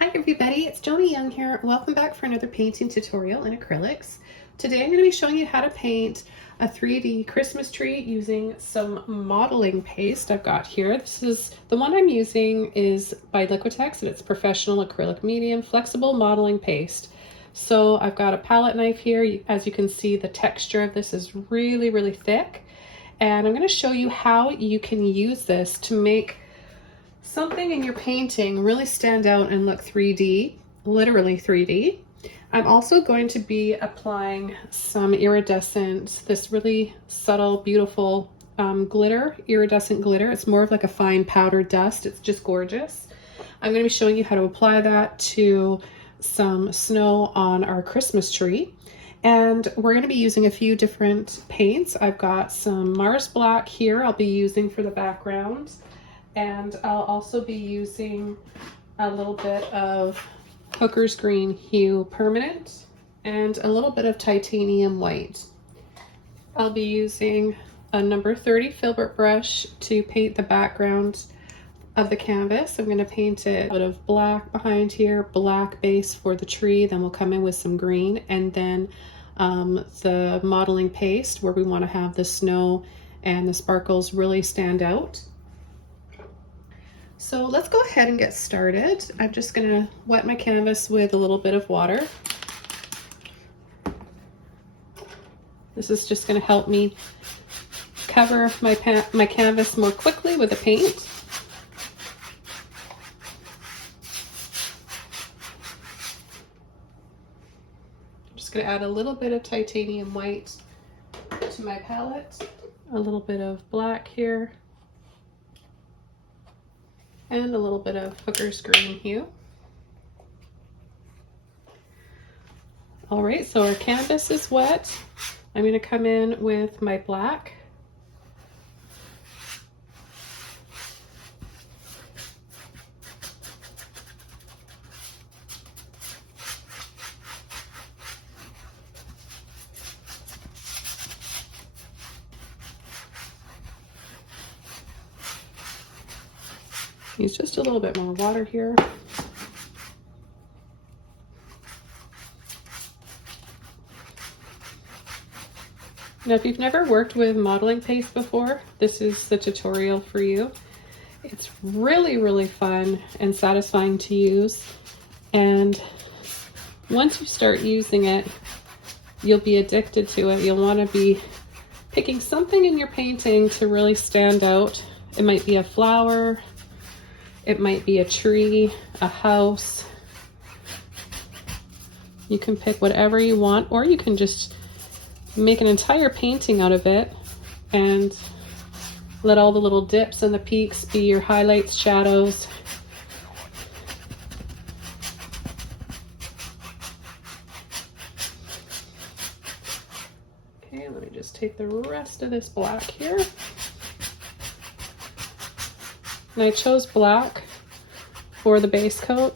Hi everybody, it's Joni Young here. Welcome back for another painting tutorial in acrylics. Today I'm going to be showing you how to paint a 3D Christmas tree using some modeling paste I've got here. This is the one I'm using is by Liquitex, and it's professional acrylic medium flexible modeling paste. So I've got a palette knife here. As you can see, the texture of this is really thick, and I'm going to show you how you can use this to make something in your painting really stand out and look 3D, literally 3D. I'm also going to be applying some iridescent, this really subtle, beautiful glitter, iridescent glitter. It's more of like a fine powder dust. It's just gorgeous. I'm going to be showing you how to apply that to some snow on our Christmas tree. And we're going to be using a few different paints. I've got some Mars Black here I'll be using for the background. And I'll also be using a little bit of Hooker's Green Hue Permanent and a little bit of Titanium White. I'll be using a number 30 Filbert brush to paint the background of the canvas. I'm going to paint it out of black behind here, black base for the tree, then we'll come in with some green, and then the modeling paste where we want to have the snow and the sparkles really stand out. So let's go ahead and get started. I'm just going to wet my canvas with a little bit of water. This is just going to help me cover my canvas more quickly with the paint. I'm just going to add a little bit of titanium white to my palette, a little bit of black here, and a little bit of Hooker's Green Hue. All right, so our canvas is wet. I'm going to come in with my black. Use just a little bit more water here. Now, if you've never worked with modeling paste before, this is the tutorial for you. It's really fun and satisfying to use. And once you start using it, you'll be addicted to it. You'll want to be picking something in your painting to really stand out. It might be a flower. It might be a tree, a house. You can pick whatever you want, or you can just make an entire painting out of it and let all the little dips and the peaks be your highlights, shadows. Okay, let me just take the rest of this black here. And I chose black for the base coat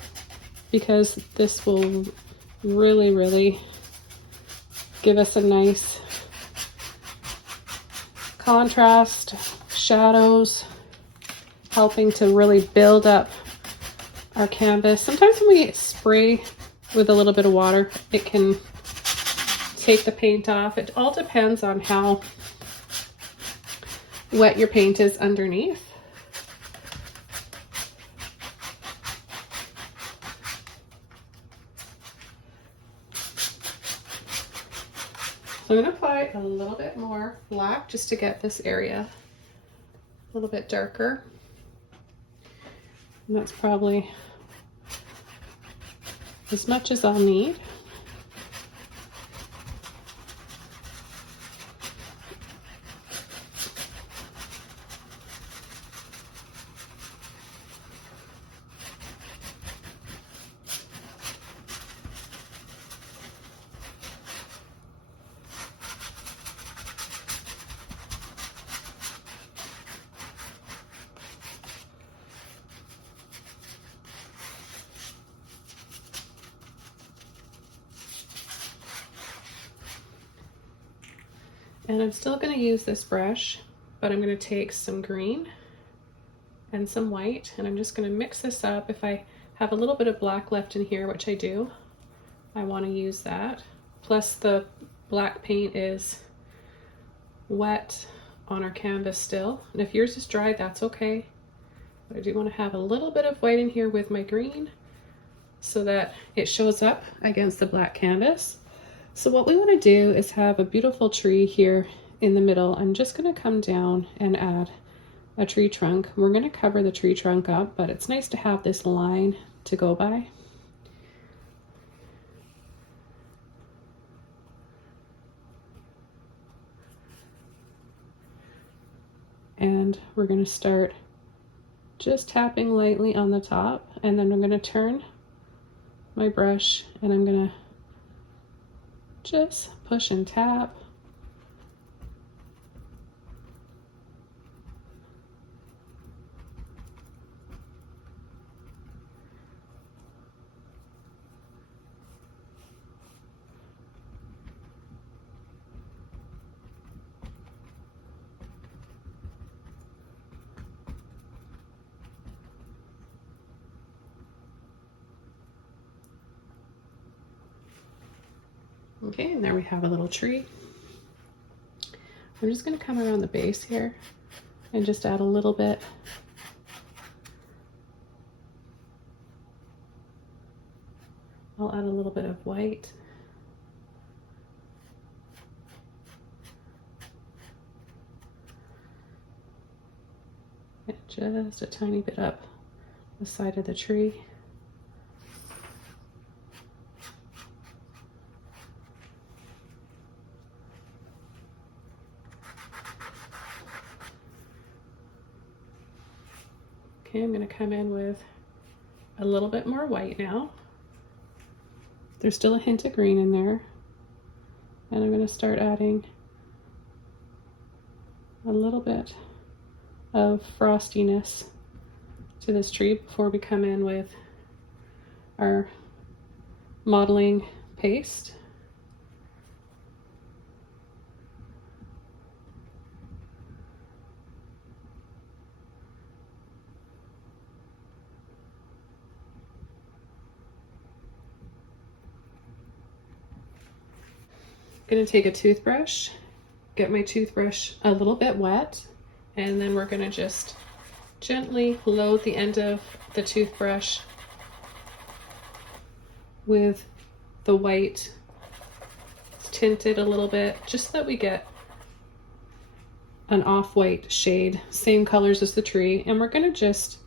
because this will really give us a nice contrast, shadows, helping to really build up our canvas. Sometimes when we spray with a little bit of water, it can take the paint off. It all depends on how wet your paint is underneath. So I'm going to apply a little bit more black just to get this area a little bit darker. And that's probably as much as I'll need. And I'm still going to use this brush, but I'm going to take some green and some white, and I'm just going to mix this up. If I have a little bit of black left in here, which I do. I want to use that. Plus the black paint is wet on our canvas still. And if yours is dry, that's okay. But I do want to have a little bit of white in here with my green so that it shows up against the black canvas. So what we want to do is have a beautiful tree here in the middle. I'm just going to come down and add a tree trunk. We're going to cover the tree trunk up, but it's nice to have this line to go by. And we're going to start just tapping lightly on the top, and then I'm going to turn my brush and I'm going to just push and tap. Okay, and there we have a little tree. I'm just going to come around the base here and just add a little bit. I'll add a little bit of white. And just a tiny bit up the side of the tree. Okay, I'm going to come in with a little bit more white now. There's still a hint of green in there. And I'm going to start adding a little bit of frostiness to this tree before we come in with our modeling paste. I'm going to take a toothbrush, get my toothbrush a little bit wet, and then we're going to just gently load the end of the toothbrush with the white. It's tinted a little bit, just so that we get an off-white shade, same colors as the tree. And we're going to just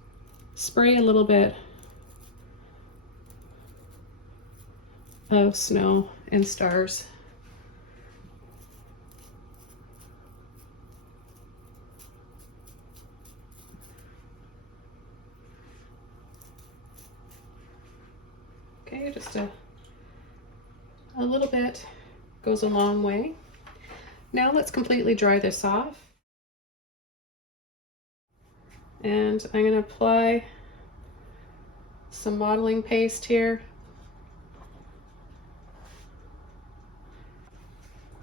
spray a little bit of snow and stars. Okay, just a little bit goes a long way. Now let's completely dry this off. And I'm going to apply some modeling paste here.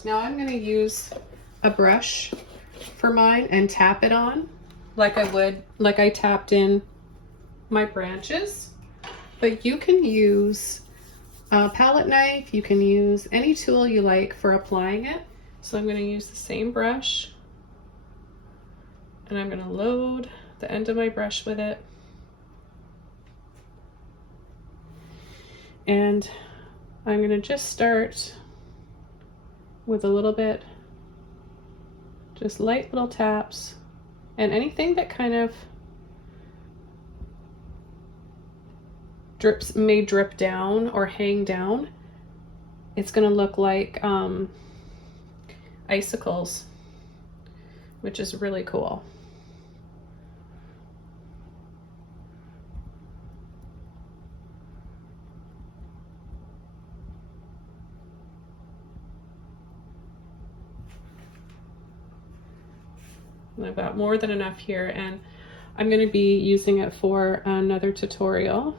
Now I'm going to use a brush for mine and tap it on like I tapped in my branches. But you can use a palette knife, you can use any tool you like for applying it. So I'm going to use the same brush and I'm going to load the end of my brush with it. And I'm going to just start with a little bit, just light little taps, and anything that kind of may drip down or hang down, it's going to look like icicles, which is really cool. And I've got more than enough here, and I'm going to be using it for another tutorial.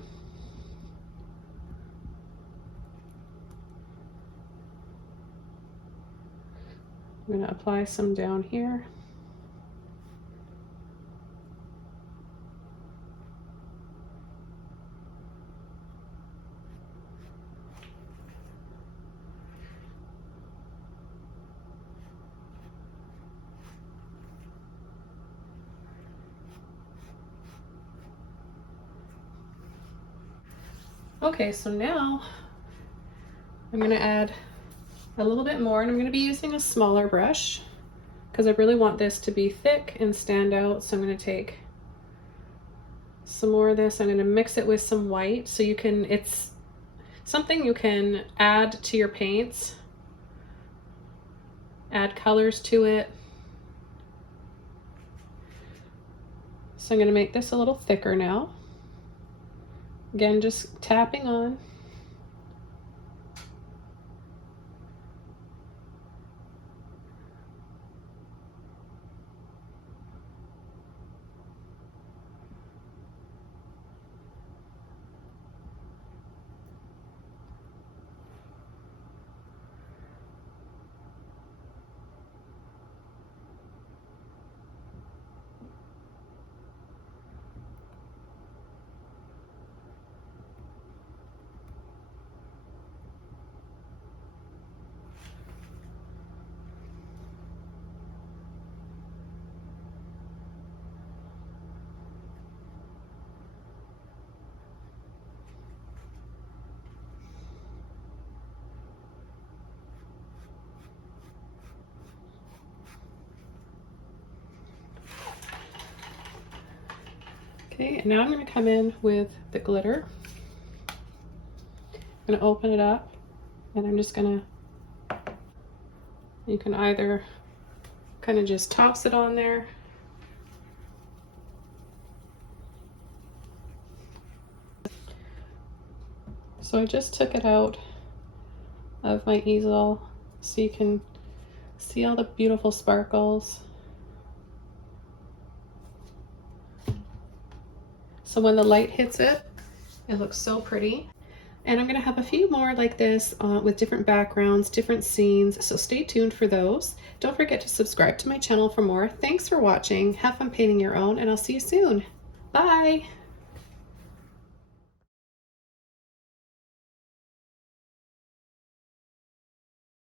I'm going to apply some down here. Okay, so now I'm gonna add a little bit more, and I'm gonna be using a smaller brush because I really want this to be thick and stand out. So I'm gonna take some more of this. I'm gonna mix it with some white so you can, it's something you can add to your paints, add colors to it. So I'm gonna make this a little thicker now. Again, just tapping on. Okay, and now I'm going to come in with the glitter. I'm going to open it up, and I'm just going to, you can either kind of just toss it on there, so I just took it out of my easel so you can see all the beautiful sparkles. So when the light hits it, it looks so pretty. And I'm gonna have a few more like this with different backgrounds, different scenes, so stay tuned for those. Don't forget to subscribe to my channel for more. Thanks for watching. Have fun painting your own, and I'll see you soon. Bye.